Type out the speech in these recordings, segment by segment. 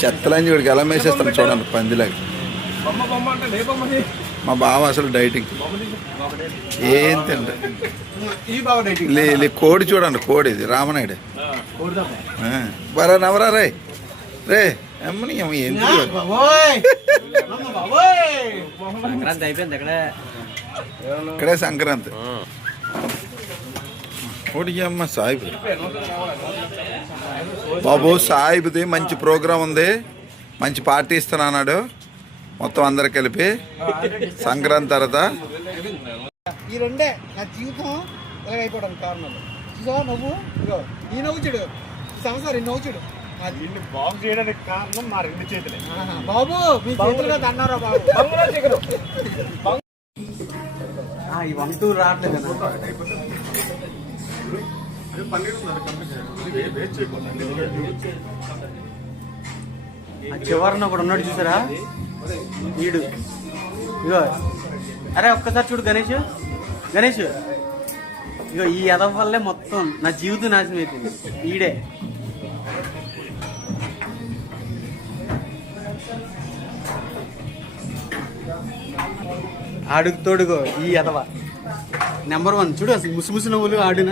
చెత్తలని చూడికి ఎలా మేసేస్తాను చూడండి పందిలాగా బొమ్మ బొమ్మ అంటే నే బొమ్మది మా బావ అసలు డైటింగ్. ఏం తింట కోడి చూడండి కోడి ఇది రామనాయుడు బరా నవరా రే రే అమ్మని అమ్మ ఎందుకు సంక్రాంతి అయిపోయింది అక్కడే ఇక్కడే సంక్రాంతి. కోడి అమ్మ సాయిబు. బాబు సాయిబుది మంచి ప్రోగ్రాం ఉంది. మంచి పార్టీ ఇస్తున్నాడు మొత్తం అందరు కలిపి సంక్రాంతి తర్వాత. ఈ రెండే నా జీవితం ఇలాగైపోవడానికి కారణాలు చూసావా నవ్వు? ఇగో ఈ నవ్వు చూడు. ఈ సంవత్సరం ఈ నవ్వు చూడు. అది. దీన్ని బాగు చేయడానికి కారణం మా రెండు చేతులే. ఆహా. బాబు మీ చేతులుగా తన్నారా బాబు? బొమ్మలో చికెను చివరన ఒకడు ఉన్నాడు చూసారా? వీడు. ఇగో. అరే ఒక్కసారి చూడు గణేష్. గణేష్. ఇగో ఈ ఎదవ వల్లే మొత్తం నా జీవితం నాశనం అయిపోయింది. ఈడే. ఆడుకు తోడుగో ఈ ఎదవ నెంబర్ వన్ చూడు అసలు ముసు ముసు నవ్వులు ఆడిన.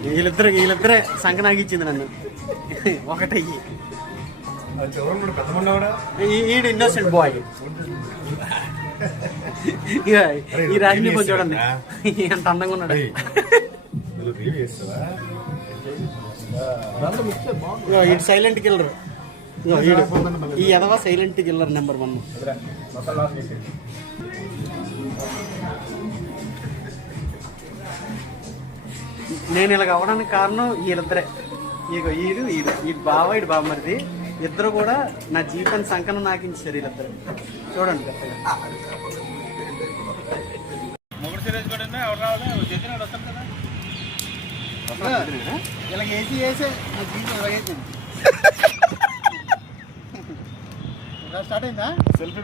వీళ్ళిద్దరు వీళ్ళిద్దరే సంకనాగిచ్చింది నన్ను. ఒకటయ్యి. ఈ- ఈడు ఇన్నోసెంట్ బాయ్ ఈ రాజనీ కొంచెం చూడండి. ఎంత అందంగా ఉన్నాడు. ఈడు సైలెంట్ కిల్లర్ ఈ ఎదవ సైలెంట్ కిల్లర్ నెంబర్ వన్ నేను ఇలాగ అవ్వడానికి కారణం వీళ్ళిద్దరే. ఇక ఈడు ఈడు ఈ బావ ఈడు బామ్మరిది ఇద్దరు కూడా నా జీవితాన్ని సంకనం నాకించారు వీళ్ళిద్దరు. చూడండి ఇలా వేసి వేసే నా జీవితం ఇలాగైపోయింది. ఇలా స్టార్ట్ అయిందా సెల్ఫీ